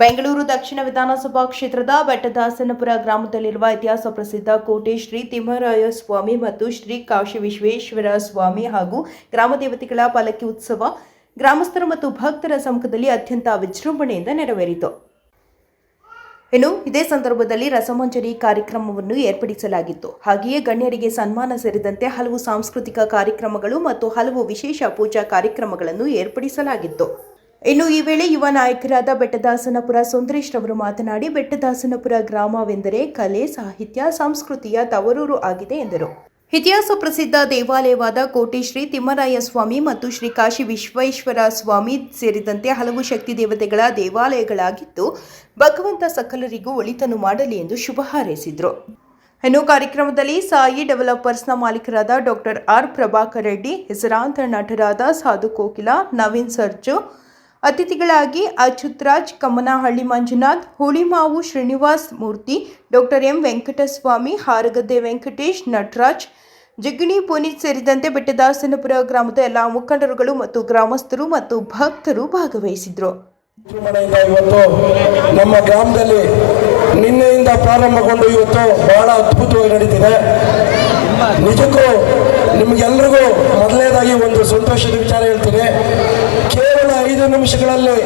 ಬೆಂಗಳೂರು ದಕ್ಷಿಣ ವಿಧಾನಸಭಾ ಕ್ಷೇತ್ರದ ಬೆಟ್ಟದಾಸನಪುರ ಗ್ರಾಮದಲ್ಲಿರುವ ಇತಿಹಾಸ ಪ್ರಸಿದ್ಧ ಕೋಟೆ ಶ್ರೀ ತಿಮ್ಮರಾಯ ಸ್ವಾಮಿ ಮತ್ತು ಶ್ರೀ ಕಾಶಿ ವಿಶ್ವೇಶ್ವರ ಸ್ವಾಮಿ ಹಾಗೂ ಗ್ರಾಮ ದೇವತೆಗಳ ಪಲ್ಲಕ್ಕಿ ಉತ್ಸವ ಗ್ರಾಮಸ್ಥರು ಮತ್ತು ಭಕ್ತರ ಸಮ್ಮುಖದಲ್ಲಿ ಅತ್ಯಂತ ವಿಜೃಂಭಣೆಯಿಂದ ನೆರವೇರಿತು. ಇನ್ನು ಇದೇ ಸಂದರ್ಭದಲ್ಲಿ ರಸಮಂಜರಿ ಕಾರ್ಯಕ್ರಮವನ್ನು ಏರ್ಪಡಿಸಲಾಗಿತ್ತು. ಹಾಗೆಯೇ ಗಣ್ಯರಿಗೆ ಸನ್ಮಾನ ಸೇರಿದಂತೆ ಹಲವು ಸಾಂಸ್ಕೃತಿಕ ಕಾರ್ಯಕ್ರಮಗಳು ಮತ್ತು ಹಲವು ವಿಶೇಷ ಪೂಜಾ ಕಾರ್ಯಕ್ರಮಗಳನ್ನು ಏರ್ಪಡಿಸಲಾಗಿತ್ತು. ಇನ್ನು ಈ ವೇಳೆ ಯುವ ನಾಯಕರಾದ ಬೆಟ್ಟದಾಸನಪುರ ಸುಂದರೇಶ್ ರವರು ಮಾತನಾಡಿ, ಬೆಟ್ಟದಾಸನಪುರ ಗ್ರಾಮವೆಂದರೆ ಕಲೆ, ಸಾಹಿತ್ಯ, ಸಂಸ್ಕೃತಿಯ ತವರೂರು ಆಗಿದೆ ಎಂದರು. ಇತಿಹಾಸ ಪ್ರಸಿದ್ಧ ದೇವಾಲಯವಾದ ಕೋಟೆ ಶ್ರೀ ತಿಮ್ಮರಾಯ ಸ್ವಾಮಿ ಮತ್ತು ಶ್ರೀ ಕಾಶಿ ವಿಶ್ವೇಶ್ವರ ಸ್ವಾಮಿ ಸೇರಿದಂತೆ ಹಲವು ಶಕ್ತಿ ದೇವತೆಗಳ ದೇವಾಲಯಗಳಾಗಿದ್ದು, ಭಗವಂತ ಸಕಲರಿಗೂ ಒಳಿತನ್ನು ಮಾಡಲಿ ಎಂದು ಶುಭ ಹಾರೈಸಿದರು. ಇನ್ನು ಕಾರ್ಯಕ್ರಮದಲ್ಲಿ ಸಾಯಿ ಡೆವಲಪರ್ಸ್ನ ಮಾಲೀಕರಾದ ಡಾಕ್ಟರ್ ಆರ್ ಪ್ರಭಾಕರ್ ರೆಡ್ಡಿ, ಹೆಸರಾಂತ ನಟರಾದ ಸಾಧು ಕೋಕಿಲ, ನವೀನ್ ಸರ್ಜು, ಅತಿಥಿಗಳಾಗಿ ಅಚ್ಯುತ್ರಾಜ್, ಕಮ್ಮನಹಳ್ಳಿ ಮಂಜುನಾಥ್, ಹುಳಿಮಾವು ಶ್ರೀನಿವಾಸ್ ಮೂರ್ತಿ, ಡಾಕ್ಟರ್ ಎಂ ವೆಂಕಟಸ್ವಾಮಿ, ಹಾರಗದ್ದೆ ವೆಂಕಟೇಶ್, ನಟರಾಜ್, ಜಿಗ್ಗಿಣಿ ಪುನೀತ್ ಸೇರಿದಂತೆ ಬೆಟ್ಟದಾಸನಪುರ ಗ್ರಾಮದ ಎಲ್ಲ ಮುಖಂಡರುಗಳು ಮತ್ತು ಗ್ರಾಮಸ್ಥರು ಮತ್ತು ಭಕ್ತರು ಭಾಗವಹಿಸಿದ್ರು. ಇವತ್ತು ನಮ್ಮ ಗ್ರಾಮದಲ್ಲಿ ನಿನ್ನೆಯಿಂದ ಪ್ರಾರಂಭಗೊಂಡು ಇವತ್ತು ಬಹಳ ಅದ್ಭುತವಾಗಿ ನಡೀತಿದೆ. ನಿಜಕ್ಕೂ ನಿಮಗೆಲ್ಲರಿಗೂ ಮೊದಲನೇದಾಗಿ ಒಂದು ಸಂತೋಷದ ವಿಚಾರ ಹೇಳ್ತೀನಿ. ಕೇವಲ 5 ನಿಮಿಷಗಳಲ್ಲಿ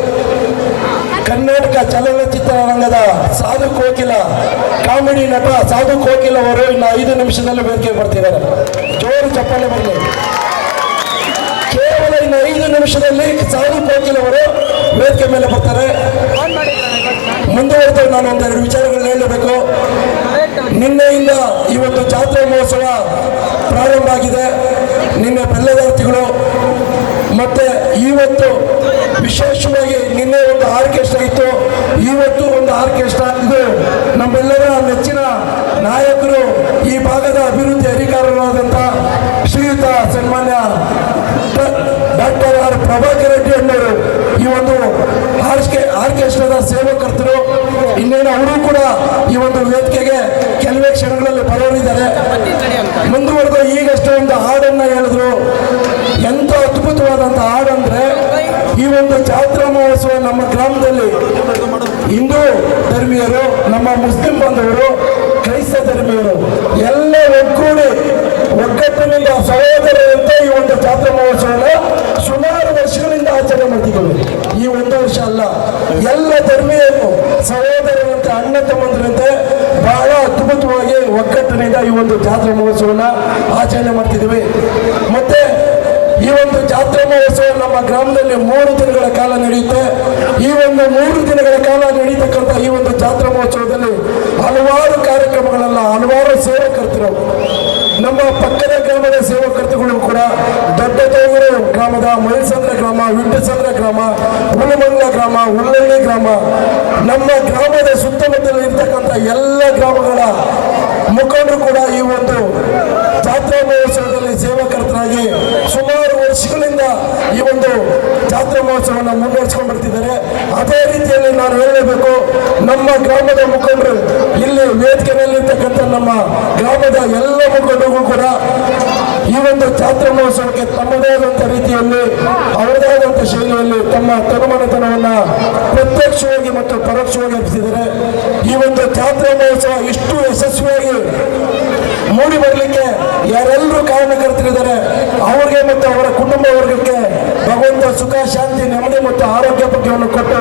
ಕರ್ನಾಟಕ ಚಲನಚಿತ್ರರಂಗದ ಸಾಧು ಕೋಕಿಲ, ಕಾಮಿಡಿ ನಟ ಸಾಧು ಕೋಕಿಲ ಅವರು ಇನ್ನು 5 ನಿಮಿಷದಲ್ಲಿ ವೇದಿಕೆ ಬರ್ತಿದ್ದಾರೆ. ಜೋರು ಚಪ್ಪಾಳೆ ಬರಲಿ. ಕೇವಲ ಇನ್ನು 5 ನಿಮಿಷದಲ್ಲಿ ಸಾಧು ಕೋಕಿಲ ಅವರು ವೇದಿಕೆ ಮೇಲೆ ಬರ್ತಾರೆ. ಮುಂದುವರೆದು ನಾನು ಒಂದೆರಡು ವಿಚಾರಗಳನ್ನ ಹೇಳಬೇಕು. ನಿನ್ನೆಯಿಂದ ಈ ಒಂದು ಜಾತ್ರಾ ಮಹೋತ್ಸವ ಪ್ರಾರಂಭ ಆಗಿದೆ. ನಿನ್ನೆ ಬೆಲ್ಲದಾರ್ತಿಗಳು ಮತ್ತೆ ಇವತ್ತು ವಿಶೇಷವಾಗಿ ನಿನ್ನೆ ಒಂದು ಆರ್ಕೆಸ್ಟ್ರಾ ಇತ್ತು, ಇವತ್ತು ಒಂದು ಆರ್ಕೆಸ್ಟ್ರಾ. ಇದು ನಮ್ಮೆಲ್ಲರ ನೆಚ್ಚಿನ ನಾಯಕರು, ಈ ಭಾಗದ ಅಭಿವೃದ್ಧಿ ಅಧಿಕಾರಿಗಳಾದಂಥ ಶ್ರೀಯುತ ಸನ್ಮಾನ್ಯ ಡಾಕ್ಟರ್ ಆರ್ ಪ್ರಭಾಕರ್ ರೆಡ್ಡಿ ಅನ್ನೋರು ಈ ಒಂದು ಆರ್ಕೆಸ್ಟ್ರಾದ ಸೇವಕರ್ತರು. ಇನ್ನೇನು ಅವರು ಕೂಡ ಈ ಒಂದು ವೇದಿಕೆಗೆ ಕೆಲವೇ ಕ್ಷಣಗಳಲ್ಲಿ ಬರೋರಿದ್ದಾರೆ. ಮುಂದುವರೆದು ಈಗಷ್ಟೇ ಒಂದು ಹಾಡನ್ನು ಹೇಳಿದ್ರು. ಎಂಥ ಅದ್ಭುತವಾದಂಥ ಹಾಡಂದ್ರೆ, ಈ ಒಂದು ಜಾತ್ರಾ ಮಹೋತ್ಸವ ನಮ್ಮ ಗ್ರಾಮದಲ್ಲಿ ಹಿಂದೂ ಧರ್ಮೀಯರು, ನಮ್ಮ ಮುಸ್ಲಿಂ ಬಾಂಧವರು, ಕ್ರೈಸ್ತ ಧರ್ಮೀಯರು ಎಲ್ಲ ಒಗ್ಗೂಡಿ ಒಗ್ಗಟ್ಟಿನಿಂದ ಸಹೋದರರಂತ ಈ ಒಂದು ಜಾತ್ರಾ ಮಹೋತ್ಸವನ ಸುಮಾರು ವರ್ಷಗಳಿಂದ ಆಚರಣೆ ಮಾಡ್ತಿದ್ದೇವೆ. ಈ ಒಂದು ವರ್ಷ ಅಲ್ಲ, ಎಲ್ಲ ಧರ್ಮೀಯರು ಸಹೋದರರಂತೆ, ಅಣ್ಣ ತಮ್ಮಂದರಂತೆ ಬಹಳ ಅದ್ಭುತವಾಗಿ ಒಗ್ಗಟ್ಟಿನಿಂದ ಈ ಒಂದು ಜಾತ್ರಾ ಮಹೋತ್ಸವನ ಆಚರಣೆ ಮಾಡ್ತಿದ್ದೀವಿ. ಮತ್ತೆ ಈ ಒಂದು ಜಾತ್ರಾ ಮಹೋತ್ಸವ ನಮ್ಮ ಗ್ರಾಮದಲ್ಲಿ 3 ದಿನಗಳ ಕಾಲ ನಡೆಯುತ್ತೆ. ಈ ಒಂದು 3 ದಿನಗಳ ಕಾಲ ನಡೀತಕ್ಕಂಥ ಈ ಒಂದು ಜಾತ್ರಾ ಮಹೋತ್ಸವದಲ್ಲಿ ಹಲವಾರು ಕಾರ್ಯಕ್ರಮಗಳೆಲ್ಲ, ಹಲವಾರು ಸೇವಕರ್ತರು, ನಮ್ಮ ಪಕ್ಕದ ಗ್ರಾಮದ ಸೇವಕರ್ತಗಳು ಕೂಡ ದೊಡ್ಡ ತೋಗೂರು ಗ್ರಾಮದ ಮೈಲ್ಸಂದ್ರ ಗ್ರಾಮ, ವಿಂಟಸಂದ್ರ ಗ್ರಾಮ, ಹುಲಮಂಗಲ ಗ್ರಾಮ, ಹುಲ್ಲಳ್ಳಿ ಗ್ರಾಮ, ನಮ್ಮ ಗ್ರಾಮದ ಸುತ್ತಮುತ್ತಲು ಇರ್ತಕ್ಕಂಥ ಎಲ್ಲ ಗ್ರಾಮಗಳ ಮುಖಂಡರು ಕೂಡ ಈ ಒಂದು ಜಾತ್ರಾ ಮಹೋತ್ಸವದಲ್ಲಿ ಸೇವಕರ್ತರಾಗಿ ಸುಮಾರು ವರ್ಷಗಳಿಂದ ಈ ಒಂದು ಜಾತ್ರಾ ಮಹೋತ್ಸವವನ್ನು ಮುನ್ನಡೆಸ್ಕೊಂಡು ಬರ್ತಿದ್ದಾರೆ. ಅದೇ ರೀತಿಯಲ್ಲಿ ನಾನು ಹೇಳಲೇಬೇಕು, ನಮ್ಮ ಗ್ರಾಮದ ಮುಖಂಡರು, ಇಲ್ಲಿ ವೇದಿಕೆಯಲ್ಲಿರ್ತಕ್ಕಂಥ ನಮ್ಮ ಗ್ರಾಮದ ಎಲ್ಲ ಮುಖಂಡರು ಕೂಡ ಈ ಒಂದು ಜಾತ್ರಾ ಮಹೋತ್ಸವಕ್ಕೆ ತಮ್ಮದೇ ಆದಂಥ ರೀತಿಯಲ್ಲಿ, ಅವರದೇ ಆದಂಥ ಶೈಲಿಯಲ್ಲಿ ತಮ್ಮ ತನುಮನತನವನ್ನು ಪ್ರತ್ಯಕ್ಷವಾಗಿ ಮತ್ತು ಪರೋಕ್ಷವಾಗಿ ಅರ್ಪಿಸಿದ್ದಾರೆ. ಈ ಒಂದು ಜಾತ್ರಾ ಮಹೋತ್ಸವ ಇಷ್ಟು ಯಶಸ್ವಿಯಾಗಿ ಮೂಡಿ ಬರಲಿಕ್ಕೆ ಯಾರೆಲ್ಲರೂ ಕಾರಣಕರ್ತರಿದ್ದಾರೆ, ಅವರಿಗೆ ಮತ್ತು ಅವರ ಕುಟುಂಬ ವರ್ಗಕ್ಕೆ ಭಗವಂತ ಸುಖ, ಶಾಂತಿ, ನೆಮ್ಮದಿ ಮತ್ತು ಆರೋಗ್ಯ ಭಾಗ್ಯವನ್ನು ಕೊಟ್ಟು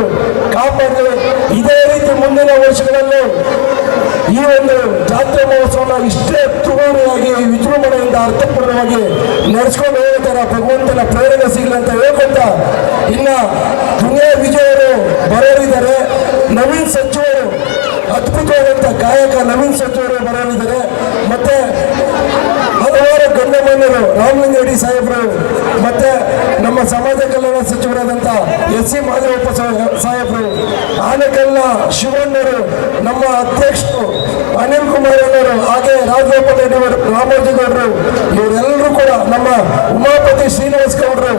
ಕಾಪಾಡಲಿ. ಇದೇ ರೀತಿ ಮುಂದಿನ ವರ್ಷಗಳಲ್ಲೂ ಈ ಒಂದು ಜಾತ್ರಾ ಮಹೋತ್ಸವನ ಇಷ್ಟೇ ಅರ್ಥಪೂರ್ಣವಾಗಿ, ವಿಜೃಂಭಣೆಯಿಂದ ಅರ್ಥಪೂರ್ಣವಾಗಿ ನಡೆಸ್ಕೊಂಡು ಹೋಗ್ತಾರೆ. ಭಗವಂತನ ಪ್ರೇರಣೆ ಸಿಗಲಿ ಅಂತ ಹೇಳ್ಕೊಂತ, ಇನ್ನ ದುನಿಯಾ ವಿಜಯರು ಬರೋರಿದ್ದಾರೆ. ನವೀನ್ ಸಚಿವರು, ಅದ್ಭುತವಾದಂಥ ಗಾಯಕ ನವೀನ್ ಸಚಿವರು ಬರೋರಿದ್ದಾರೆ. ಮತ್ತೆ ಹಲವಾರು ಗಣ್ಯಮಾನ್ಯರು, ರಾಮಲಿಂಗಡಿ ಸಾಹೇಬರು, ಮತ್ತೆ ನಮ್ಮ ಸಮಾಜ ಕಲ್ಯಾಣ ಸಚಿವರಾದಂಥ ಎಸ್ ಸಿ ಮಾದೇವಪ್ಪ ಸಾಹೇಬರು, ಆನೆಕಲ್ನ ಶಿವಣ್ಣರು, ನಮ್ಮ ಅಧ್ಯಕ್ಷರು ಅನಿಲ್ ಕುಮಾರ್ ಅವರು, ಹಾಗೆ ರಾಜಗೋಪಾಲ್ ರೆಡ್ಡಿ ಅವರು, ರಾಮೋಜಿಗೌಡರು, ಇವರೆಲ್ಲರೂ ಕೂಡ, ನಮ್ಮ ಉಮಾಪತಿ ಶ್ರೀನಿವಾಸ್ ಗೌಡರು,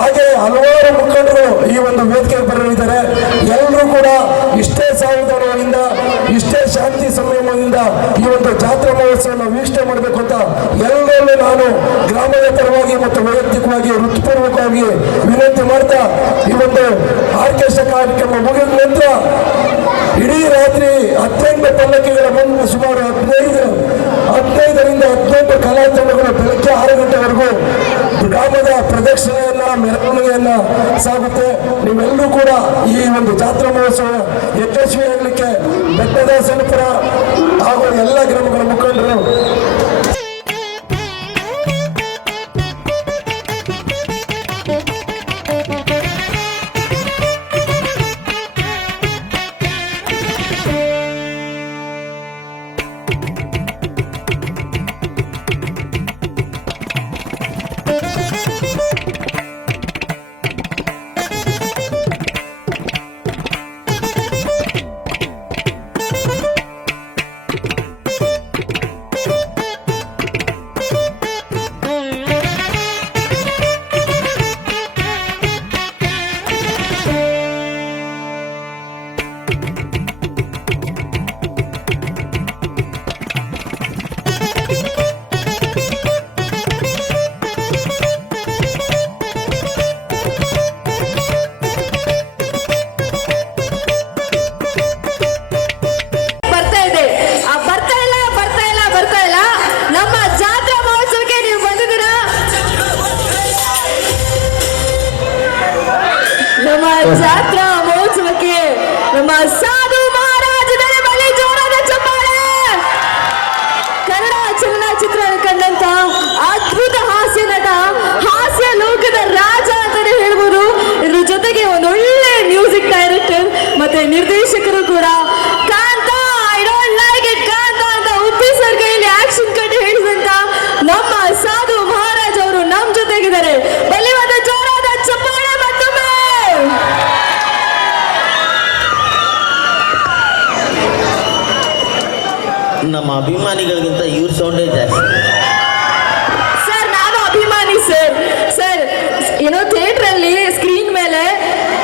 ಹಾಗೆ ಹಲವಾರು ಮುಖಂಡರು ಈ ಒಂದು ವೇದಿಕೆಗೆ ಬರಲಿದ್ದಾರೆ. ಎಲ್ಲರೂ ಕೂಡ ಇಷ್ಟೇ ಸಾವುದಾರದಿಂದ, ಇಷ್ಟೇ ಶಾಂತಿ ಸಂಯಮದಿಂದ ಈ ಒಂದು ಜಾತ್ರಾ ಮಹೋತ್ಸವವನ್ನು ವೀಕ್ಷಣೆ ಮಾಡಬೇಕು ಅಂತ ಎಲ್ಲರಲ್ಲೂ ನಾನು ಗ್ರಾಮದ ಪರವಾಗಿ ಮತ್ತು ವೈಯಕ್ತಿಕವಾಗಿ ಹೃತ್ಪೂರ್ವಕವಾಗಿ ವಿನಂತಿ ಮಾಡ್ತಾ ಈ ಒಂದು ಆರ್ಕೆಸ್ಟ್ರಾ ಕಾರ್ಯಕ್ರಮ ಮುಗಿದ ನಂತರ ಇಡೀ ರಾತ್ರಿ 18 ಪಲ್ಲಕ್ಕಿಗಳ ಮುಂದೆ ಸುಮಾರು 15ರಿಂದ 18 ಕಲಾ ತಂಡಗಳು ಬೆಳಗ್ಗೆ 6 ಗಂಟೆವರೆಗೂ ಗ್ರಾಮದ ಪ್ರದಕ್ಷಿಣೆಯನ್ನ ಮೆರವಣಿಗೆಯನ್ನ ಸಾಗುತ್ತೆ. ನೀವೆಲ್ಲರೂ ಕೂಡ ಈ ಒಂದು ಜಾತ್ರಾ ಮಹೋತ್ಸವ ಯಶಸ್ವಿಯಾಗಲಿಕ್ಕೆ ಬೆಟ್ಟದಾಸನಪುರ ಹಾಗೂ ಎಲ್ಲ ಗ್ರಾಮಗಳ ಮುಖಂಡರು ಜಾತ್ರಾ ಮಹೋತ್ಸವಕ್ಕೆ ನಮ್ಮ ಸಾಧು ಮಹಾರಾಜರ ಬಳಿ ಜೋರಾದ ಚಪ್ಪಾಳೆ. ಕನ್ನಡ ಚಲನಚಿತ್ರ ಕಂಡಂತ ಅದ್ಭುತ ಹಾಸ್ಯ ನಟ, ಹಾಸ್ಯ ಲೋಕದ ರಾಜ ಅಂತಾನೆ ಹೇಳ್ಬೋದು. ಇದ್ರ ಜೊತೆಗೆ ಒಂದೊಳ್ಳೆ ಮ್ಯೂಸಿಕ್ ಡೈರೆಕ್ಟರ್ ಮತ್ತೆ ನಿರ್ದೇಶಕರು ಕೂಡ. ಕಾಂತ ಐ ಡೋಂಟ್ ಲೈಕ್ ಇಟ್ ಕಾಂತ ಅಂತ ಉಪ್ಪಿ ಸರ್ ಕೈಯಲ್ಲಿ ಆಕ್ಷನ್ ಕಟ್ಟಿ ಹೇಳಿದಂತ ನಮ್ಮ ಸಾಧು ಮಹಾರಾಜ್ ಅವರು ನಮ್ಮ ಜೊತೆಗಿದ್ದಾರೆ. ಬಲಿ ಒಂದು ಜೋರಾದ ಚಪ್ಪಾಳೆ ಮತ್ತೊಮ್ಮೆ. ನಮ್ಮ ಅಭಿಮಾನಿಗಳಿಗಿಂತ ಇವ್ರ ಸೌಂಡೇ ಜಾಸ್ತಿ. ಸರ್ ನಾನು ಅಭಿಮಾನಿ ಸರ್. ಸರ್ ಏನೋ ಥಿಯೇಟರ್ ಅಲ್ಲಿ ಸ್ಕ್ರೀನ್ ಮೇಲೆ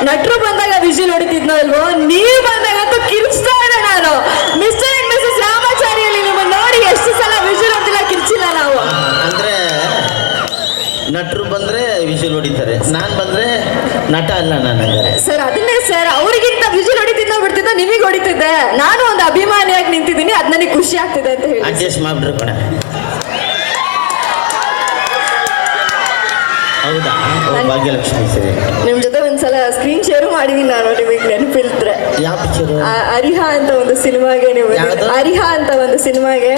ನಟರು ಬಂದಾಗ ವಿಷಲ್ ಹೊಡಿತಿದ್ನಲ್ವೋ, ನೀವು ಬಂದಾಗಂತೂ ಕಿರ್ಚ್ತಾ ಇದ್ದೆ ನಾನು. ಮಿಸ್ಟರ್ ಅಂಡ್ ಮಿಸಸ್ ರಾಮಾಚಾರಿಯಲ್ಲಿ ನಿಮ್ಮನ್ನು ನೋಡಿ ಎಷ್ಟು ಸಲ ವಿಷಲ್ ಹೊಡೆದಿಲ್ಲ, ಕಿರ್ಚಿಲ್ಲ ನಾವು. ಅಂದ್ರೆ ನಟರು ಬಂದ್ರೆ ವಿಷಲ್ ಹೊಡಿತಾರೆ, ನಾನ್ ಬಂದ್ರೆ ನಟ ಅಲ್ಲ ನಾನು. ಸರ್ ಅದನ್ನೇ ಸರ್, ಅವ್ರಿಗಿಂತ ವಿಷಲ್ ಹೊಡಿತಿದ್ದ ಬಿಡ್ತಿದ್ದ ನಿಮಗೆ ಹೊಡಿತಿದ್ದೆ. ನಾನು ಒಂದು ಅಭಿಮಾನಿಯಾಗಿ ನಿಂತಿದ್ದೀನಿ, ಅದು ನನಗೆ ಖುಷಿ ಆಗ್ತಿದೆ ಅಂತ ಹೇಳಿ ಅಡ್ಜಸ್ಟ್ ಮಾಡ್ಬಿಟ್ರು ಕಣ. ಹೌದಾ? ಭಾಗ್ಯಲಕ್ಷ್ಮಿ ಸರಿ. ನಿಮ್ ಜೊತೆ ಒಂದ್ಸಲ ಸ್ಕ್ರೀನ್ ಶೇರ್ ಮಾಡಿದೀನಿ ನಾನು, ನಿಮಗೆ ನೆನಪಿಲ್ದ್ರೆ. ಯಾವ ಪಿಕ್ಚರ್? ಅರಿಹ ಅಂತ ಒಂದು ಸಿನಿಮಾಗೆ ನೀವು ಯಾವ್ದು? ಅರಿಹ ಅಂತ ಒಂದು ಸಿನಿಮಾಗೆ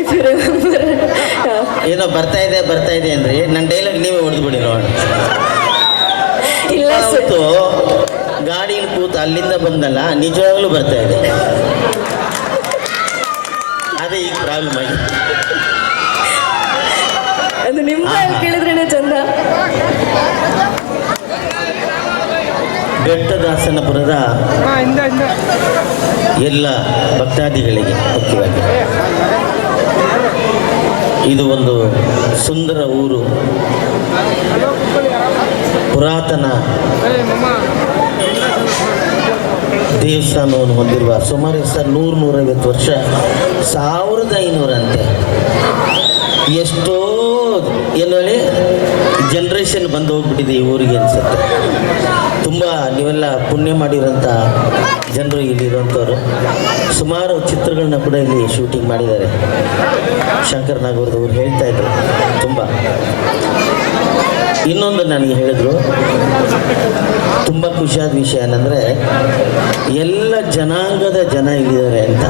if you remember. ಏನೋ ಬರ್ತಾ ಇದೆ ಅಂದ್ರೆ ನನ್ನ ಡೈಲಾಗ್ ನೀವೇ ಹೊಡೆದ್ಬಿಡಿ ನೋಡ. ಇಲ್ಲ ಸರ್, ಇವತ್ತು ಗಾಡಿಯಲ್ಲಿ ಕೂತು ಅಲ್ಲಿಂದ ಬಂದಲ್ಲ, ನಿಜವಾಗ್ಲೂ ಬರ್ತಾ ಇದೆ. ಅದೇ ಈಗ ಪ್ರಾಬ್ಲಮ್ ಆಗಿ. ಅದು ನಿಮ್ಮ ಕೇಳಿದ್ರೇನೆ ಚಂದ. ಬೆಟ್ಟದಾಸನಪುರದ ಎಲ್ಲ ಭಕ್ತಾದಿಗಳಿಗೆ ಮುಖ್ಯವಾಗಿ ಇದು ಒಂದು ಸುಂದರ ಊರು. ಪುರಾತನ ದೇವಸ್ಥಾನವನ್ನು ಹೊಂದಿರುವ ಸುಮಾರು 100-150 ವರ್ಷ, 1500 ಅಂತೆ. ಎಷ್ಟೋ ಏನು ಹೇಳಿ ಜನ್ರೇಷನ್ ಬಂದು ಹೋಗ್ಬಿಟ್ಟಿದೆ ಈ ಊರಿಗೆ ಅನಿಸುತ್ತೆ. ತುಂಬ ನೀವೆಲ್ಲ ಪುಣ್ಯ ಮಾಡಿರೋಂಥ ಜನರು ಇಲ್ಲಿರುವಂಥವ್ರು. ಸುಮಾರು ಚಿತ್ರಗಳನ್ನ ಕೂಡ ಇಲ್ಲಿ ಶೂಟಿಂಗ್ ಮಾಡಿದ್ದಾರೆ. ಶಂಕರ್ ನಾಗವ್ರದವ್ರು ಹೇಳ್ತಾ ಇದ್ರು ತುಂಬ. ಇನ್ನೊಂದು ನನಗೆ ಹೇಳಿದ್ರು, ತುಂಬ ಖುಷಿಯಾದ ವಿಷಯ ಏನಂದರೆ ಎಲ್ಲ ಜನಾಂಗದ ಜನ ಇಲ್ಲಿದ್ದಾರೆ ಅಂತ.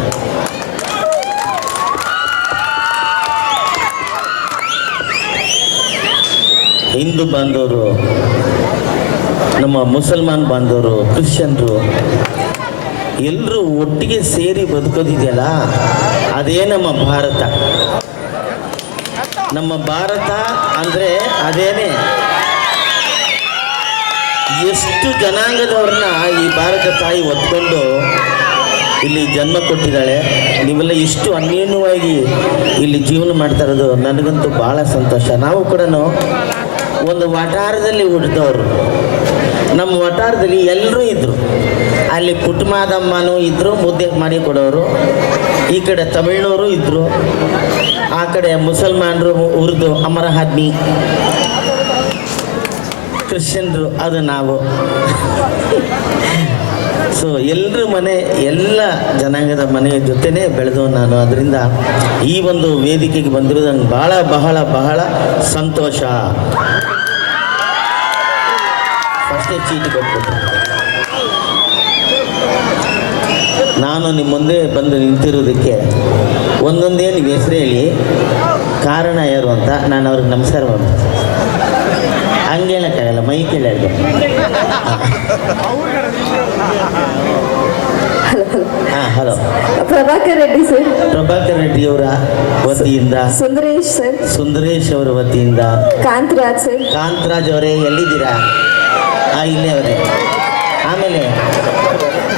ಹಿಂದೂ ಬಾಂಧವರು, ನಮ್ಮ ಮುಸಲ್ಮಾನ್ ಬಾಂಧವರು, ಕ್ರಿಶ್ಚಿಯನ್ರು ಎಲ್ಲರೂ ಒಟ್ಟಿಗೆ ಸೇರಿ ಬದುಕೋದಿದೆಯಲ್ಲ, ಅದೇ ನಮ್ಮ ಭಾರತ. ನಮ್ಮ ಭಾರತ ಅಂದರೆ ಅದೇನೇ. ಎಷ್ಟು ಜನಾಂಗದವ್ರನ್ನ ಈ ಭಾರತ ತಾಯಿ ಒತ್ಕೊಂಡು ಇಲ್ಲಿ ಜನ್ಮ ಕೊಟ್ಟಿದ್ದಾಳೆ. ನೀವೆಲ್ಲ ಇಷ್ಟು ಅನ್ಯೋನ್ಯವಾಗಿ ಇಲ್ಲಿ ಜೀವನ ಮಾಡ್ತಾ ಇರೋದು ನನಗಂತೂ ಭಾಳ ಸಂತೋಷ. ನಾವು ಕೂಡ ಒಂದು ವಠಾರದಲ್ಲಿ ಹುಟ್ಟಿದವರು. ನಮ್ಮ ವಠಾರದಲ್ಲಿ ಎಲ್ಲರೂ ಇದ್ದರು. ಅಲ್ಲಿ ಕುಟುಂಬದಮ್ಮನೂ ಇದ್ದರು, ಮುದ್ದೆ ಮಾಡಿ ಕೊಡೋರು. ಈ ಕಡೆ ತಮಿಳ್ನವರು ಇದ್ದರು, ಆ ಕಡೆ ಮುಸಲ್ಮಾನರು ಉರ್ದು ಅಮರ ಹಾದ್ಮಿ, ಕ್ರಿಶ್ಚಿಯನ್ರು ಅದು ನಾವು. ಸೊ ಎಲ್ಲರ ಮನೆ, ಎಲ್ಲ ಜನಾಂಗದ ಮನೆಯ ಜೊತೆನೇ ಬೆಳೆದು ನಾನು. ಅದರಿಂದ ಈ ಒಂದು ವೇದಿಕೆಗೆ ಬಂದಿರೋದು ನಂಗೆ ಬಹಳ ಬಹಳ ಬಹಳ ಸಂತೋಷ. ಫಸ್ಟೇ ಚೀಟಿ ಕೊಟ್ಬಿಟ್ಟು ನಾನು ನಿಮ್ಮ ಮುಂದೆ ಬಂದು ನಿಂತಿರೋದಕ್ಕೆ ಒಂದೊಂದೇ ನೀವು ಹೆಸರು ಹೇಳಿ, ಕಾರಣ ಯಾರು ಅಂತ ನಾನು ಅವ್ರಿಗೆ ನಮಸ್ಕಾರ ಮಾಡ್ತೀನಿ. ಹಂಗೆ ಹೇಳೋಕ್ಕಾಗಲ್ಲ, ಮೈ ಕೇಳಿ ಹೇಳ್ಬೇಕು. ಹಾಂ, ಹಲೋ. ಪ್ರಭಾಕರ್ ರೆಡ್ಡಿ ಸರ್. ಪ್ರಭಾಕರ್ ರೆಡ್ಡಿ ಅವರ ವತಿಯಿಂದ, ಸುಂದರೇಶ್ ಸರ್. ಸುಂದರೇಶ್ ಅವರ ವತಿಯಿಂದ, ಕಾಂತರಾಜ್ ಸರ್. ಕಾಂತರಾಜ್ ಅವರೇ ಎಲ್ಲಿದ್ದೀರಾ? ಇಲ್ಲೇ ಅವರೇ. ಆಮೇಲೆ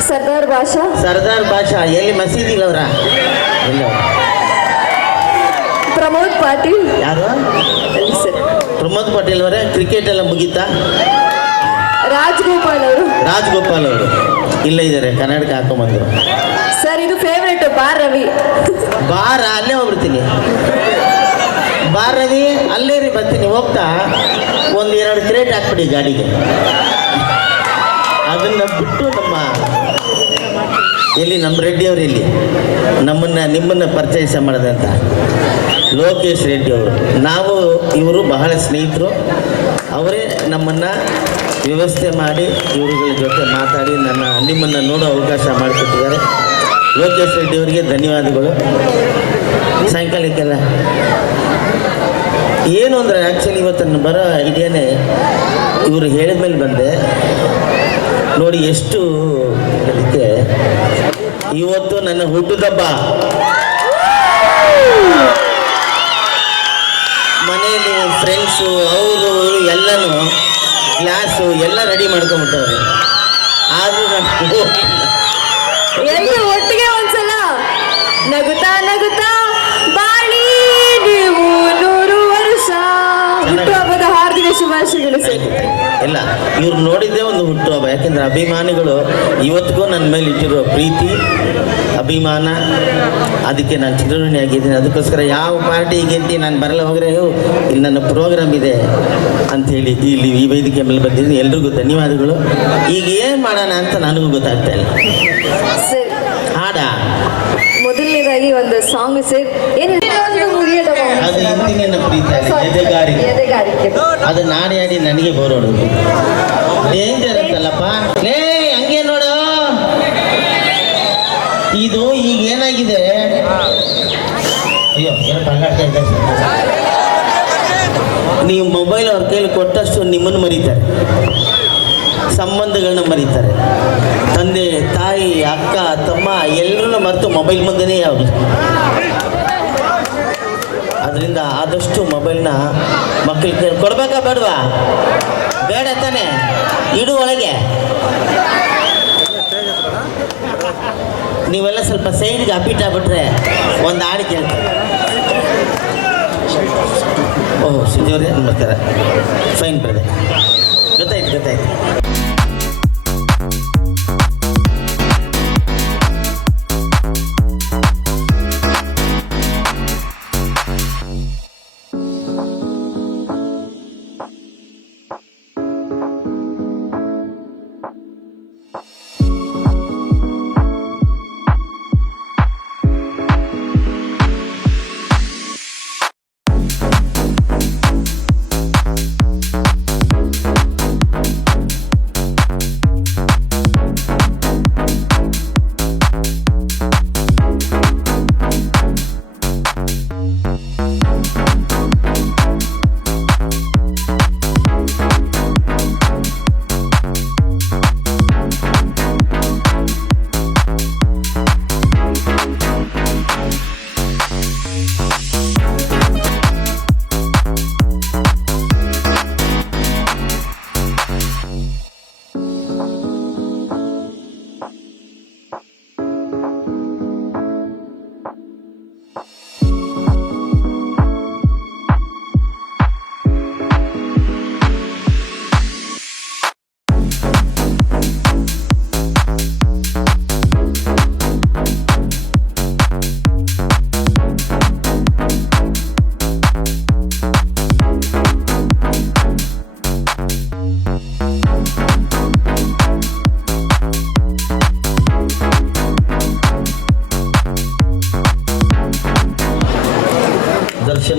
ಸರ್ದಾರ್ ಭಾಷಾ. ಸರ್ದಾರ್ ಭಾಷಾ ಎಲ್ಲಿ? ಮಸೀದಿಗಳವರ? ಎಲ್ಲ. ಪ್ರಮೋದ್ ಪಾಟೀಲ್. ಯಾರು? ಅಲ್ಲಿ ಸರ್. ಪ್ರಮೋದ್ ಪಾಟೀಲ್ ಅವರೇ. ಕ್ರಿಕೆಟ್ ಎಲ್ಲ ಮುಗೀತಾ? ರಾಜ್ಗೋಪಾಲ್ ಅವರು. ರಾಜ್ಗೋಪಾಲ್ ಅವರು ಇಲ್ಲೇ ಇದ್ದಾರೆ, ಕನ್ನಡಕ್ಕೆ ಹಾಕೊಂಬಂದರು. ಸರ್ ಇದು ಫೇವ್ರೇಟ್ ಬಾರ್ ರವಿ. ಬಾರ ಅಲ್ಲೇ ಹೋಗ್ಬಿಡ್ತೀನಿ. ಬಾರ್ ರವಿ ಅಲ್ಲೇ ರೀ, ಬರ್ತೀನಿ. ಹೋಗ್ತಾ ಒಂದು 2 ಕ್ರೇಟ್ ಹಾಕ್ಬಿಡಿ ಗಾಡಿಗೆ. ಅದನ್ನು ಬಿಟ್ಟು ನಮ್ಮ ರೆಡ್ಡಿ ಅವರು ಇಲ್ಲಿ ನಿಮ್ಮನ್ನು ಪರಿಚಯಿಸ ಮಾಡಿದಂಥ ಲೋಕೇಶ್ ರೆಡ್ಡಿ ಅವರು, ನಾವು ಇವರು ಬಹಳ ಸ್ನೇಹಿತರು. ಅವರೇ ನಮ್ಮನ್ನು ವ್ಯವಸ್ಥೆ ಮಾಡಿ ಇವರುಗಳ ಜೊತೆ ಮಾತಾಡಿ ನಿಮ್ಮನ್ನು ನೋಡೋ ಅವಕಾಶ ಮಾಡಿಕೊಟ್ಟಿದ್ದಾರೆ. ಲೋಕೇಶ್ ರೆಡ್ಡಿ ಅವರಿಗೆ ಧನ್ಯವಾದಗಳು. ಸಾಯಂಕಾಲಕ್ಕೆಲ್ಲ ಏನು ಅಂದರೆ ಆ್ಯಕ್ಚುಲಿ ಇವತ್ತನ್ನು ಬರೋ ಐಡಿಯಾನೇ ಇವರು ಹೇಳಿದ ಮೇಲೆ ಬಂದೆ ನೋಡಿ. ಎಷ್ಟು ಅದಕ್ಕೆ ಇವತ್ತು ನನ್ನ ಹುಟ್ಟುದಬ್ಬ. ಮನೆಯಲ್ಲಿ ಫ್ರೆಂಡ್ಸು ಅವರು ಎಲ್ಲನೂ ಕ್ಲಾಸು ಎಲ್ಲ ರೆಡಿ ಮಾಡ್ಕೊಂಬಿಟ್ಟವ್ರೆ. ಆದರೂ ನಾನು ಎಲ್ರು ಒಟ್ಟಿಗೆ ಒಂದ್ಸಲ ನಗುತ್ತಾ ನಗುತ್ತಾ ಬಾಳಿ ನೀವು 100 ವರ್ಷ. ಹುಟ್ಟುಹಬ್ಬದ ಹಾರ್ದಿಕ ಶುಭಾಶಯಗಳು ಸರ್. ಇಲ್ಲ, ಇವ್ರು ನೋಡಿದ್ದೇ ಒಂದು ಹುಟ್ಟುಹಬ್ಬ. ಯಾಕೆಂದರೆ ಅಭಿಮಾನಿಗಳು ಇವತ್ತಿಗೂ ನನ್ನ ಮೇಲೆ ಇಟ್ಟಿರೋ ಪ್ರೀತಿ, ಅಭಿಮಾನ, ಅದಕ್ಕೆ ನಾನು ಚಿರಋಣಿಯಾಗಿದ್ದೀನಿ. ಅದಕ್ಕೋಸ್ಕರ ಯಾವ ಪಾರ್ಟಿಗೆ ನಾನು ಬರಲ್ಲ ಹೋದರೆ ಇಲ್ಲಿ ನನ್ನ ಪ್ರೋಗ್ರಾಮ್ ಇದೆ ಅಂಥೇಳಿ ಇಲ್ಲಿ ಈ ವೇದಿಕೆ ಮೇಲೆ ಬಂದಿದ್ದೀನಿ. ಎಲ್ರಿಗೂ ಧನ್ಯವಾದಗಳು. ಈಗ ಏನು ಮಾಡೋಣ ಅಂತ ನನಗೂ ಗೊತ್ತಾಗ್ತಾ ಇಲ್ಲ. ಸರ್ ಹಾಡ ಮೊದಲನೇದಾಗಿ ಒಂದು ಸಾಂಗ್ ಸರ್. ಏನು ಮುಗಿಯೋದ ಅದು ಇಂದಿನ ಪ್ರೀತಿ ಎದೆಗಾರಿಕೆ. ಎದೆಗಾರಿಕೆ. ಅದು ನಾಡಿ ಆಡಿ ನನಗೆ ಬೋರೋಡೋದು ಡೇಂಜರ್ ಅಂತಲ್ಲಪ್ಪ. ಲೇ ಹಂಗೆ ನೋಡು, ಇದು ಈಗ ಏನಾಗಿದೆ. ಅಯ್ಯೋ ಏನಪ್ಪ ಅಲ್ಲಾಡ್ತಾ ಇದ್ದ. ನೀವು ಮೊಬೈಲ್ ಅವ್ರ ಕೈಲಿ ಕೊಟ್ಟಷ್ಟು ನಿಮ್ಮನ್ನು ಮರೀತಾರೆ, ಸಂಬಂಧಗಳನ್ನ ಮರೀತಾರೆ. ತಂದೆ ತಾಯಿ ಅಕ್ಕ ತಮ್ಮ ಎಲ್ಲರನ್ನ ಮರೆತು ಮೊಬೈಲ್ ಮುಂದೆನೇ ಯಾವುದು. ಅದರಿಂದ ಆದಷ್ಟು ಮೊಬೈಲ್ನ ಮಕ್ಕಳಿಗೆ ಕೊಡ್ಬೇಕಾ ಬೇಡವಾ? ಬೇಡ ತಾನೆ, ಇಡು ಒಳಗೆ. ನೀವೆಲ್ಲ ಸ್ವಲ್ಪ ಸೈಡ್ಗೆ ಅಪಿಟ್ ಆಗ್ಬಿಟ್ರೆ ಒಂದು ಹಾಡು ಕೇಳ್ತಾರೆ. ಓಹ್ ಸಿಜೋರೇ ಬರ್ತಾರೆ. ಫೈನ್ ಬ್ರದರ್, ಗೊತ್ತಾಯ್ತು.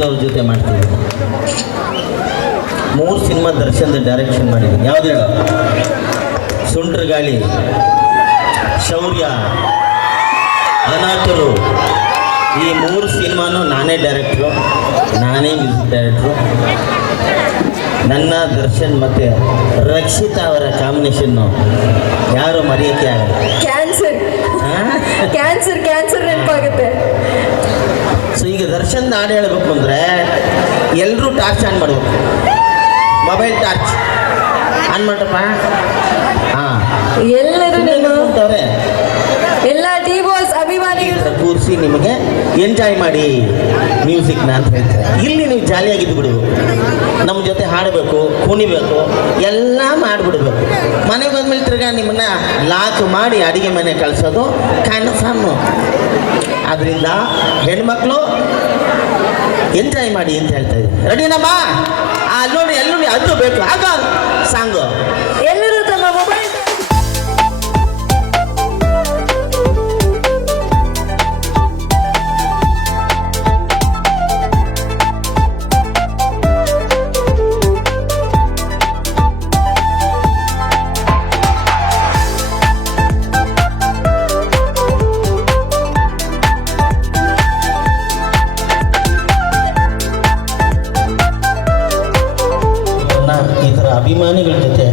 ದರ್ಶನ್ ಅವ್ರ ಜೊತೆ ಮಾಡ್ತೀನಿ. 3 ಸಿನಿಮಾ ದರ್ಶನ್ ಡೈರೆಕ್ಷನ್ ಮಾಡಿದ್ದೀನಿ. ಯಾವ್ದು ಹೇಳ? ಸುಂಟ್ರ ಗಾಳಿ, ಶೌರ್ಯ, ಅನಾಥರು. ಈ 3 ಸಿನಿಮಾನು ನಾನೇ ಡೈರೆಕ್ಟ್ರು, ನಾನೇ ಮ್ಯೂಸಿಕ್ ಡೈರೆಕ್ಟ್ರು. ನನ್ನ ದರ್ಶನ್ ಮತ್ತು ರಕ್ಷಿತಾ ಅವರ ಕಾಂಬಿನೇಷನ್ನು ಯಾರು ಮರೆಯೋಕ್ಕೆ ಆಗಲ್ಲ. ಕ್ಯಾನ್ಸರ್ ಕ್ಯಾನ್ಸರ್ ಕ್ಯಾನ್ಸರ್ ನೆನಪಾಗುತ್ತೆ. ಸೊ ಈಗ ದರ್ಶನ್ ಹಾಡು ಹೇಳಬೇಕು ಅಂದರೆ ಎಲ್ಲರೂ ಟಾರ್ಚ್ ಆನ್ ಮಾಡಬೇಕು. ಮೊಬೈಲ್ ಟಾರ್ಚ್ ಆನ್ ಮಾಡ್ರಪ್ಪ. ಹಾಂ, ಎಲ್ಲರೂ ನಿಮ್ಮವ್ರೆ ಎಲ್ಲ ಟಿ ಬಾಸ್ ಅಭಿಮಾನಿಗಳು ಕೂರಿಸಿ ನಿಮಗೆ ಎಂಜಾಯ್ ಮಾಡಿ ಮ್ಯೂಸಿಕ್ನ ಅಂತ ಹೇಳ್ತಾರೆ. ಇಲ್ಲಿ ನೀವು ಜಾಲಿಯಾಗಿದ್ದು ಬಿಡು, ನಮ್ಮ ಜೊತೆ ಹಾಡಬೇಕು, ಕುಣಿಬೇಕು, ಎಲ್ಲ ಮಾಡಿಬಿಡ್ಬೇಕು. ಮನೆಗೆ ಬಂದ್ಮೇಲೆ ತಿರ್ಗಾ ನಿಮ್ಮನ್ನ ಲಾಕ್ ಮಾಡಿ ಅಡಿಗೆ ಮನೆ ಕಳಿಸೋದು ಕನ್ಫರ್ಮು. ಅದರಿಂದ ಹೆಣ್ಮಕ್ಳು ಎಂಜಾಯ್ ಮಾಡಿ ಅಂತ ಹೇಳ್ತಾ ಇದ್ದೀನಿ. ರೆಡಿನಮ್ಮ? ನೋಡಿ ಎಲ್ಲೂ ಅದು ಬೇಕು ಆಗ ಸಾಂಗು. ಎಲ್ಲರೂ ತಮ್ಮ ಮೊಬೈಲ್ ಈ ಥರ ಅಭಿಮಾನಿಗಳ ಜೊತೆ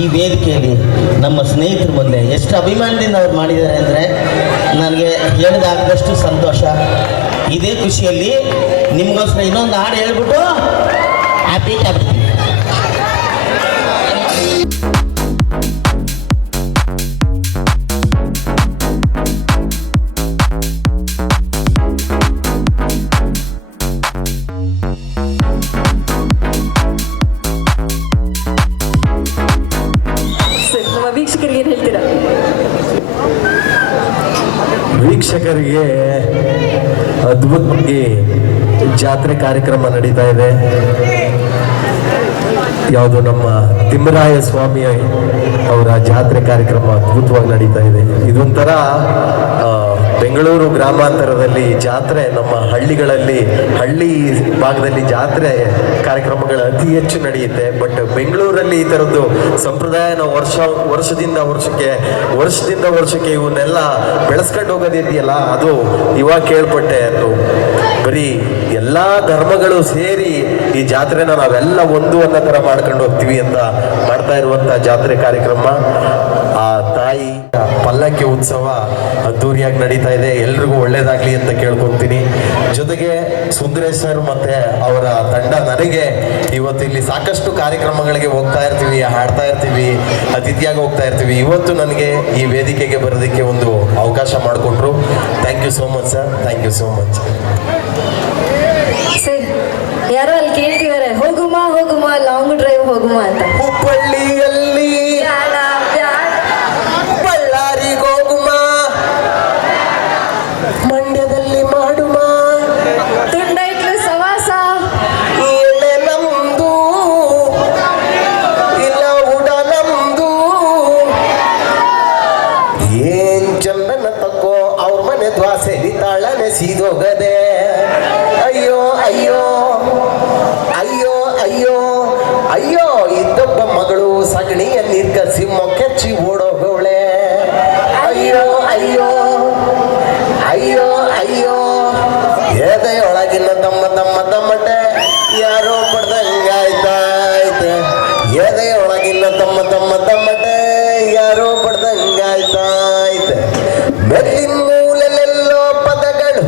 ಈ ವೇದಿಕೆಯಲ್ಲಿ ನಮ್ಮ ಸ್ನೇಹಿತರು ಮುಂದೆ ಎಷ್ಟು ಅಭಿಮಾನದಿಂದ ಅವ್ರು ಮಾಡಿದ್ದಾರೆ ಅಂದರೆ ನನಗೆ ಹೇಳಿದಾಗದಷ್ಟು ಸಂತೋಷ. ಇದೇ ಖುಷಿಯಲ್ಲಿ ನಿಮಗೋಸ್ಕರ ಇನ್ನೊಂದು ಹಾಡು ಹೇಳ್ಬಿಟ್ಟು ಹ್ಯಾಪಿ ಆಗ್ಬಿಡ್ತೀನಿ. ನಮ್ಮ ವೀಕ್ಷಕರಿಗೆ ಏನು ಹೇಳ್ತೀರಾ? ವೀಕ್ಷಕರಿಗೆ ಅದ್ಭುತವಾಗಿ ಜಾತ್ರೆ ಕಾರ್ಯಕ್ರಮ ನಡೀತಾ ಇದೆ. ಯಾವುದು ನಮ್ಮ ತಿಮ್ಮರಾಯ ಸ್ವಾಮಿ ಅವರ ಜಾತ್ರೆ ಕಾರ್ಯಕ್ರಮ ಅದ್ಭುತವಾಗಿ ನಡೀತಾ ಇದೆ. ಇದೊಂಥರ ಬೆಂಗಳೂರು ಗ್ರಾಮಾಂತರದಲ್ಲಿ ಜಾತ್ರೆ, ನಮ್ಮ ಹಳ್ಳಿಗಳಲ್ಲಿ ಹಳ್ಳಿ ಭಾಗದಲ್ಲಿ ಜಾತ್ರೆ ಕಾರ್ಯಕ್ರಮಗಳು ಅತಿ ಹೆಚ್ಚು ನಡೆಯುತ್ತೆ. ಬಟ್ ಬೆಂಗಳೂರಲ್ಲಿ ಈ ಥರದ್ದು ಸಂಪ್ರದಾಯ ನಾವು ವರ್ಷದಿಂದ ವರ್ಷಕ್ಕೆ ಇವನ್ನೆಲ್ಲ ಬೆಳೆಸ್ಕೊಂಡು ಹೋಗೋದಿದೆಯಲ್ಲ, ಅದು ಇವಾಗ ಕೇಳ್ಪಟ್ಟೆ. ಅದು ಬರೀ ಎಲ್ಲ ಧರ್ಮಗಳು ಸೇರಿ ಈ ಜಾತ್ರೆನ ನಾವೆಲ್ಲ ಒಂದು ಅನ್ನೋ ಥರ ಮಾಡ್ಕೊಂಡು ಹೋಗ್ತೀವಿ ಅಂತ ಮಾಡ್ತಾ ಇರುವಂಥ ಜಾತ್ರೆ ಕಾರ್ಯಕ್ರಮ. ಆ ತಾಯಿ ಪಲ್ಲಕ್ಕಿ ಉತ್ಸವ ಅದ್ದೂರಿಯಾಗಿ ನಡೀತಾ ಇದೆ. ಎಲ್ರಿಗೂ ಒಳ್ಳೇದಾಗ್ಲಿ ಅಂತ ಕೇಳ್ಕೊತೀನಿ. ಜೊತೆಗೆ ಸುಂದರೇಶ್ ಸರ್ ಮತ್ತೆ ಅವರ ತಂಡ ನನಗೆ ಇವತ್ತು ಇಲ್ಲಿ ಸಾಕಷ್ಟು ಕಾರ್ಯಕ್ರಮಗಳಿಗೆ ಹೋಗ್ತಾ ಇರ್ತೀವಿ, ಹಾಡ್ತಾ ಇರ್ತೀವಿ, ಅತಿಥಿಯಾಗಿ ಹೋಗ್ತಾ ಇರ್ತೀವಿ. ಇವತ್ತು ನನಗೆ ಈ ವೇದಿಕೆಗೆ ಬರೋದಕ್ಕೆ ಒಂದು ಅವಕಾಶ ಮಾಡಿಕೊಟ್ರು. Thank you so much sir, thank you so much. Sir, ಯಾರೋ ಅಲ್ಲಿ ಕೇಳ್ತಿದ್ದಾರೆ, ಹೋಗುಮ ಹೋಗುಮ ಲಾಂಗ್ ಡ್ರೈವ್ ಹೋಗುಮ ಅಂತ. ಹುಬ್ಬಳ್ಳಿಯಲ್ಲಿ ಬಳ್ಳಾರಿಗೆ ಹೋಗುಮ, ಮಂಡ್ಯದಲ್ಲಿ ಮಾಡುಮ, ತುಂಡೈಟ್ಲು ಸವಾಸ ಎಣ್ಣೆ ನಮ್ದು ಇಲ್ಲ ಉಡ ನಮ್ದು, ಏನ್ ಚಂದನ ತಕ್ಕೋ ಅವ್ರ ಮನೆ ದ್ವಾಸೆಲಿ ತಾಳನೆ ಸೀದೋಗದೆ. ಅಯ್ಯೋ ಅಯ್ಯೋ ಅಯ್ಯೋ ಅಯ್ಯೋ ಅಯ್ಯೋ, ಇದ್ದೊಬ್ಬ ಮಗಳು ಸಗಣಿಯ ನಿರ್ಗಸಿ ಮೊಕ್ಕೆಚ್ಚಿ ಓಡೋಗೋಳೆ. ಅಯ್ಯೋ ಅಯ್ಯೋ ಅಯ್ಯೋ ಅಯ್ಯೋ, ಎದೆಯೊಳಗಿನ ತಮ್ಮ ತಮ್ಮ ತಮ್ಮಟೆ ಯಾರೋ ಪಡ್ದಂಗಾಯ್ತಾಯ್ತೆ. ಎದೆಯೊಳಗಿನ ತಮ್ಮ ತಮ್ಮ ತಮ್ಮಟೆ ಯಾರೋ ಪಡ್ದಂಗಾಯ್ತಾಯ್ತೆ. ಮೆಲ್ಲಿನ ಮೂಲೆಲ್ಲೆಲ್ಲೋ ಪದಗಳು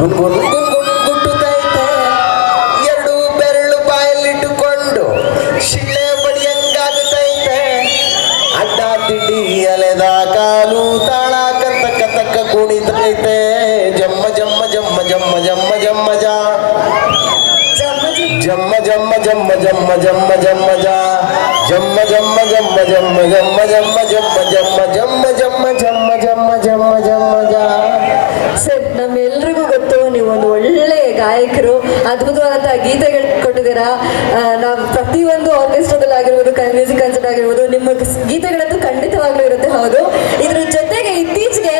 ಗುನ್ಗುನ್ ಗುನ್ಗುನ್ ಗುಟ್ಟುತ್ತೈತೆ. ಎರಡು ಬೆರಳು ಬಾಯಲ್ಲಿಟ್ಟುಕೊಂಡು ಶಿಳ್ಳೆ ಬಡಿಯಂಗಾಗುತ್ತೈತೆ. ಅಡ್ಡ ತಿಡ್ಡಿ ಅಲೆದ ಕಾಲು ತಾಳ ಕತ್ತಕ್ಕ ತಕ್ಕ ಕುಣಿತೈತೆ. ಜಮ್ಮ ಜಮ್ಮ ಜಮ್ಮ ಜಮ್ಮ ಜಮ್ಮ ಜಮ್ಮ ಜಾ ಜಮ್ಮ ಜಮ್ಮ ಜಮ್ಮ ಜಮ್ಮ ಜಮ್ಮ ಜಮ್ಮ ಜಾ ಜಮ್ಮ ಜಮ್ಮ ಜಮ್ಮ ಜಮ್ಮ ಜಮ್ಮ ಜಮ್ಮ ಜಮ್ಮ ಜಮ್ಮ ಜಮ್ಮ ಜಮ್ಮ ಜಮ್ಮ ಜಮ್ಮ ಜಮ್ಮ ಜಮ್ಮ ಜಾ. ಸರ್, ನಮ್ಮೆಲ್ರಿಗೂ ಗೊತ್ತು ನೀವು ಒಂದು ಒಳ್ಳೆ ಗಾಯಕರು, ಅದ್ಭುತವಾದಂತಹ ಗೀತೆಗಳು ಕೊಟ್ಟಿದ್ದೀರಾ. ನಾವು ಪ್ರತಿಯೊಂದು ಆರ್ಕೆಸ್ಟ್ರಾದಲ್ಲಿ ಆಗಿರ್ಬೋದು, ಮ್ಯೂಸಿಕ್ ಕನ್ಸರ್ಟ್ ಆಗಿರ್ಬೋದು, ನಿಮ್ಮ ಗೀತೆಗಳಂತೂ ಖಂಡಿತವಾಗ್ಲೂ ಇರುತ್ತೆ. ಹೌದು, ಇದ್ರ ಜೊತೆಗೆ ಇತ್ತೀಚೆಗೆ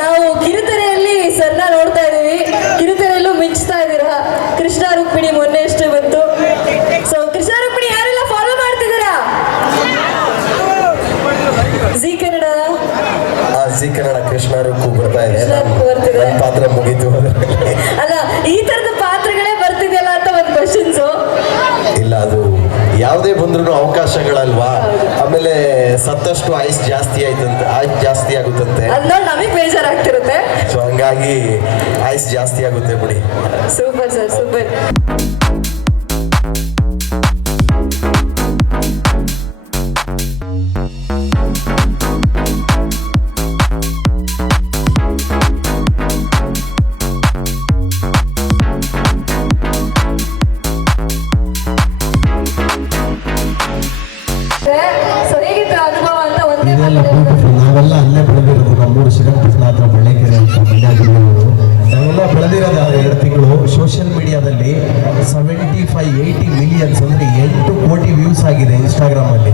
ನಾವು ಕಿರುತೆರೆಯಲ್ಲಿ ಸರ್ನ ನೋಡ್ತಾ ಇದ್ದೀವಿ. ಕಿರುತೆರೆಯಲ್ಲೂ ಮಿಂಚ್ತಾ ಇದ್ದೀರಾ. ಕೃಷ್ಣ ರುಕ್ಮಿಣಿ ಜಿ ಕನ್ನಡ ಕೃಷ್ಣರು ಬರ್ತಾ ಇದೆ. ಬರ್ತಿದೆ. ನನ್ನ ಪಾತ್ರ ಮುಗೀತು. ಅಲ್ಲ, ಈ ತರದ ಪಾತ್ರಗಳೇ ಬರ್ತಿದೆಯಲ್ಲ ಅಂತ ಒಂದು ಕ್ವಶನ್ಸ್. ಇಲ್ಲ, ಅದು ಯಾವುದೇ ಬಂದ್ರೂ ಅವಕಾಶಗಳಲ್ವಾ. ಆಮೇಲೆ ಸತ್ತಷ್ಟು ಆಯುಸ್ ಜಾಸ್ತಿ ಆಗುತ್ತಂತೆ. ಅದ್ ನಮಗೆ ಬೇಜಾರಾಗ್ತಿರುತ್ತೆ. ಸೊ ಹಂಗಾಗಿ ಆಯುಸ್ ಜಾಸ್ತಿ ಆಗುತ್ತೆ ಬಿಡಿ. Super sir, super. ನಾವೆಲ್ಲ ಅಲ್ಲೇ ಬೆಳೆದಿರೋದು. ನಮ್ಮೂರು ಶ್ರೀರಂಗಕೃಷ್ಣ ಹತ್ರ ಬಳ್ಳೇಕೆರೆ ಅಂತ ಮಂಡ್ಯ ಜಿಲ್ಲೆಯವರು. ನಾವೆಲ್ಲ ಬೆಳೆದಿರೋದು 2 ತಿಂಗಳು. ಸೋಷಿಯಲ್ ಮೀಡಿಯಾದಲ್ಲಿ 75-80 ಮಿಲಿಯನ್ಸ್ ಅಂದರೆ 8 ಕೋಟಿ ವ್ಯೂಸ್ ಆಗಿದೆ ಇನ್ಸ್ಟಾಗ್ರಾಮಲ್ಲಿ.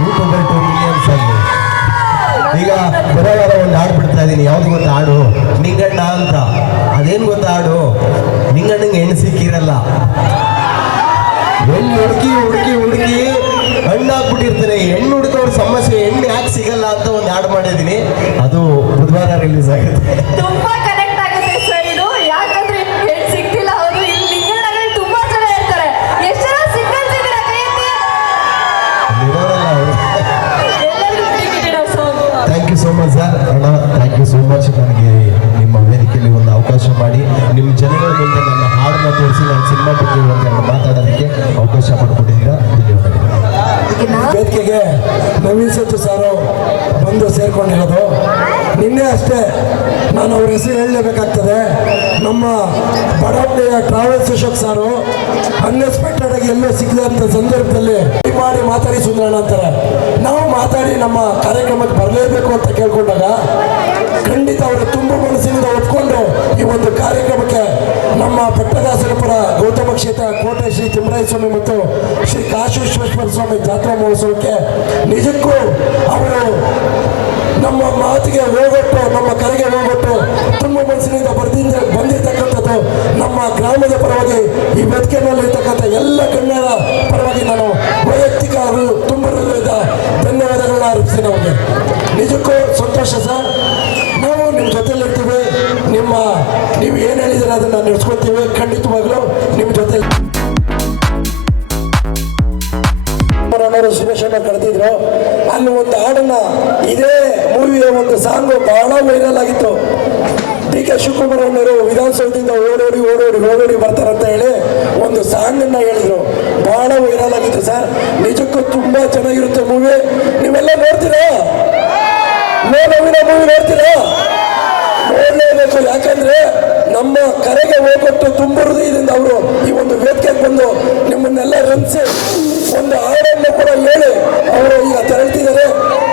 ಯೂಟ್ಯೂಬಲ್ಲಿ 2 ಮಿಲಿಯನ್ಸ್ ಆಗಿದೆ. ಈಗ ಬರೋವಾರ ಒಂದು ಹಾಡು ಬಿಡ್ತಾ ಇದ್ದೀನಿ. ಯಾವ್ದು ಗೊತ್ತಾ ಹಾಡು? ನಿಂಗಣ್ಣ ಅಂತ. ಅದೇನು ಗೊತ್ತಾ ಹಾಡು? ನಿಂಗಣ್ಣಂಗೆ ಹೆಣ್ಣು ಸಿಕ್ಕಿರಲ್ಲ, ಹೆಣ್ಣು ಹುಡುಕಿ ಹಣ್ಣಾಗ್ಬಿಟ್ಟಿರ್ತಾನೆ. ಹೆಣ್ಣು ಹುಡುಕೋರ್ ಸಮಸ್ಯೆ, ಹೆಣ್ಣು ಯಾಕೆ ಸಿಗಲ್ಲ ಅಂತ ಒಂದು ಹಾಡು ಮಾಡಿದ್ದೀನಿ. ಅದು ಬುಧವಾರ ರಿಲೀಸ್ ಆಗುತ್ತೆ. ತುಂಬಾ ಕನೆಕ್ಟ್ ಆಗುತ್ತೆ ಸರ್ ಇದು. ಯಾಕಂದ್ರೆ ಹೆಣ್ಣು ಸಿಗ್ತಿಲ್ಲ. ಹೌದು, ಇಲ್ಲಿ ಲಿಂಗಣ್ಣಗಳು ತುಂಬಾ ಜನ ಇರ್ತಾರೆ. ಎಷ್ಟು ಜನ ಸಿಂಗಲ್ಸ್ ಇದ್ದೀರಾ? ಕೈ ಎತ್ತಿ. Thank you so much sir. ಅಣ್ಣ, ಥ್ಯಾಂಕ್ ಯು ಸೋ ಮಚ್. ನನಗೆ ನಿಮ್ಮ ವೇದಿಕೆಯಲ್ಲಿ ಒಂದು ಅವಕಾಶ ಮಾಡಿ ನಿಮ್ಮ ಜನಗಳ ಮುಂದೆ ನನ್ನ ಹಾಡನ್ನ ತೋರಿಸಿ ನನ್ನ ಸಿನಿಮಾ ಬಗ್ಗೆ ಒಂದು ಮಾತಾಡೋದಕ್ಕೆ ಅವಕಾಶ ಮಾಡಿಕೊಟ್ಟಿದ್ದೀರಾ. ಧನ್ಯವಾದಗಳು. ವೇದಿಕೆಗೆ ನವೀನ್ ಸತ್ತು ಸಾರು ಬಂದು ಸೇರ್ಕೊಂಡಿರೋದು. ನಿನ್ನೆ ಅಷ್ಟೇ ನಾನು ಅವ್ರ ಹೆಸರು ಹೇಳಲೇಬೇಕಾಗ್ತದೆ. ನಮ್ಮ ಬಡಾವಣೆಯ ಟ್ರಾವೆಲ್ಸ್ ಅಶೋಕ್ ಸಾರು ಅನ್ಎಕ್ಸ್ಪೆಕ್ಟೆಡ್ ಆಗಿ ಎಲ್ಲೋ ಸಿಗದಂಥ ಸಂದರ್ಭದಲ್ಲಿ ಮಾಡಿ ಮಾತಾಡಿ ಸುಂದರಣ್ಣ ಅಂತಾರೆ. ನಾವು ಮಾತಾಡಿ ನಮ್ಮ ಕಾರ್ಯಕ್ರಮಕ್ಕೆ ಬರಲೇಬೇಕು ಅಂತ ಕೇಳ್ಕೊಂಡಾಗ ಖಂಡಿತ ಅವರು ತುಂಬ ಮನಸ್ಸಿನಿಂದ ಒಪ್ಕೊಂಡು ಈ ಒಂದು ಕಾರ್ಯಕ್ರಮಕ್ಕೆ ನಮ್ಮ ಪಟ್ಟದಾಸನಪುರ ಗೌತಮ ಕ್ಷೇತ್ರ ಕೋಟೆ ಶ್ರೀ ತಿಮ್ಮರಾಯ ಸ್ವಾಮಿ ಮತ್ತು ಶ್ರೀ ಕಾಶೇಶ್ವರ ಸ್ವಾಮಿ ಜಾತ್ರಾ ಮಹೋತ್ಸವಕ್ಕೆ ನಿಜಕ್ಕೂ ಅವರು ನಮ್ಮ ಮಾತಿಗೆ ಹೋಗೊಟ್ಟು, ನಮ್ಮ ಕರೆಗೆ ಹೋಗೊಟ್ಟು ತುಂಬ ಮನಸ್ಸಿನಿಂದ ಬಂದಿರತಕ್ಕಂಥದ್ದು ನಮ್ಮ ಗ್ರಾಮದ ಪರವಾಗಿ, ಈ ವೇದಿಕೆಯಲ್ಲಿರ್ತಕ್ಕಂಥ ಎಲ್ಲ ಗಣ್ಯರ ಪರವಾಗಿ ನಾನು ವೈಯಕ್ತಿಕ ತುಂಬ ಹೃದಯದ ಧನ್ಯವಾದಗಳನ್ನ ಅರ್ಪಿಸ್ತೀನಿ ಅವ್ರಿಗೆ. ನಿಜಕ್ಕೂ ಸಂತೋಷ ಸರ್. ನಾವು ನಿಮ್ಮ ಜೊತೆಲಿರ್ತೀವಿ. ನೀವು ಏನು ಹೇಳಿದ್ರೆ ಅದನ್ನು ನಡೆಸ್ಕೊಳ್ತೀವಿ. ಖಂಡಿತವಾಗ್ಲೂ ನಿಮ್ಮ ಜೊತೆಲಿ ಸುರೇಶಣ್ಣ ಕರೆದಿದ್ರು. ಅಲ್ಲಿ ಒಂದು ಹಾಡನ್ನ, ಇದೇ ಮೂವಿಯ ಒಂದು ಸಾಂಗು ಬಹಳ ವೈರಲ್ ಆಗಿತ್ತು. ಡಿ ಕೆ ಶಿವಕುಮಾರ್ ಅವರು ವಿಧಾನಸೌಧದಿಂದ ಓಡೋಡಿ ಬರ್ತಾರಂತ ಹೇಳಿ ಒಂದು ಸಾಂಗನ್ನು ಹೇಳಿದ್ರು. ಬಹಳ ವೈರಲ್ ಆಗಿತ್ತು ಸರ್. ನಿಜಕ್ಕೂ ತುಂಬ ಚೆನ್ನಾಗಿರುತ್ತೆ ಮೂವಿ. ನೀವೆಲ್ಲ ನೋಡ್ತೀರಾ? ನವೀನ ಮೂವಿ ನೋಡ್ತೀರಾ? ನೋಡಲೇಬೇಕು. ಯಾಕಂದ್ರೆ ನಮ್ಮ ಕರೆಗೆ ಹೋಗ್ಬಿಟ್ಟು ತುಂಬ ಹೃದಯದಿಂದ ಅವರು ಈ ಒಂದು ವೇದಿಕೆಗೆ ಬಂದು ನಿಮ್ಮನ್ನೆಲ್ಲ ರಂಜಿಸಿ ಒಂದು ಹಾಡನ್ನು ಕೂಡ ಹೇಳಿ ಅವರು ಈಗ ತೆರಳ್ತಿದ್ದಾರೆ.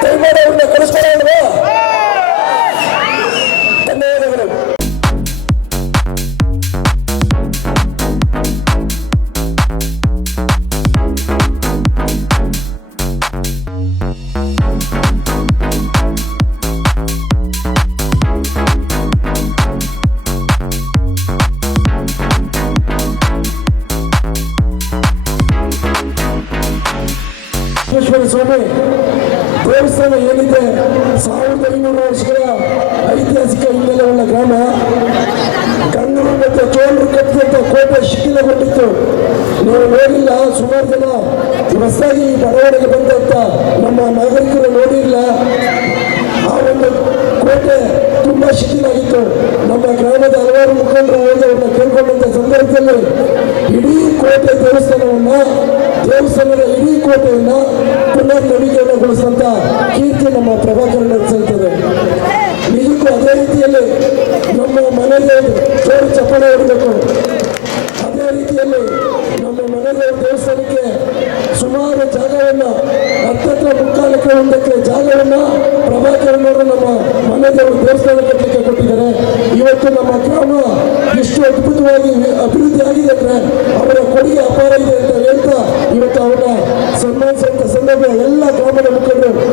ದಯಮಾಡಿ ಅವ್ರನ್ನ ಕಳಿಸ್ಕೊಳ್ಳೋಣ. ಧನ್ಯವಾದಗಳು. ಸ್ವಾಮಿ ದೇವಸ್ಥಾನ ಏನಿದೆ 1500 ವರ್ಷಗಳ ಐತಿಹಾಸಿಕ ಹಿನ್ನೆಲೆ ಉಳ್ಳ ಗ್ರಾಮ. ಗಂಗರು ಮತ್ತು ಚೋಳರು ಕಟ್ಟಿದಂಥ ಕೋಟೆ ಶಿಥಿಲಗೊಂಡಿತ್ತು. ನೀವು ನೋಡಿಲ್ಲ. ಸುಮಾರು ಜನ ಹೊಸದಾಗಿ ಬಡವಣೆಗೆ ಬಂದಂಥ ನಮ್ಮ ನಾಗರಿಕರು ನೋಡಿಲ್ಲ. ಆ ಒಂದು ಕೋಟೆ ತುಂಬ ಶಿಥಿಲಾಗಿತ್ತು. ನಮ್ಮ ಗ್ರಾಮದ ಹಲವಾರು ಮುಖಂಡರು ಹೋಗಿ ಅವ್ರನ್ನ ಕೇಳ್ಕೊಂಡಂಥ ಸಂದರ್ಭದಲ್ಲಿ ಇಡೀ ಕೋಟೆ ದೇವಸ್ಥಾನದ ಇಡೀ ಕೋಟೆಯನ್ನು ಪುನರ್ ನವೀಕರಣಗೊಳಿಸಿದಂಥ ಕೀರ್ತಿ ನಮ್ಮ ಪ್ರಭಾಕರ್ ನಡೆಸುತ್ತದೆ. ನಿಜಕ್ಕೂ ಅದೇ ರೀತಿಯಲ್ಲಿ ನಮ್ಮ ಮನೆಗೆ ಜೋರು ಚಪ್ಪಾಳೆ ಹೊಡಬೇಕು. ಅದೇ ರೀತಿಯಲ್ಲಿ ನಮ್ಮ ಮನೆಗೆ ದೇವಸ್ಥಾನಕ್ಕೆ ಸುಮಾರು ಜಾಗವನ್ನು 10 ಎಕರೆ 1 ಜಾಗವನ್ನು ಪ್ರಭಾಕರನವರು ನಮ್ಮ ಮನೆದೇವರು ದೇವಸ್ಥಾನ ಕಟ್ಟಲಿಕ್ಕೆ ಕೊಟ್ಟಿದ್ದಾರೆ. ಇವತ್ತು ನಮ್ಮ ಗ್ರಾಮ ಎಷ್ಟು ಅದ್ಭುತವಾಗಿ ಅಭಿವೃದ್ಧಿ ಆಗಿದೆ ಅಂದರೆ ಅವರ ಕೊಡುಗೆ ಅಪಾರ ಇದೆ ಅಂತ ಹೇಳ್ತಾ ಇವತ್ತು ಅವರ ಸನ್ಮಾನಿಸುವಂಥ ಸಂದರ್ಭ ಎಲ್ಲ ಗ್ರಾಮದ ಮುಖಂಡರು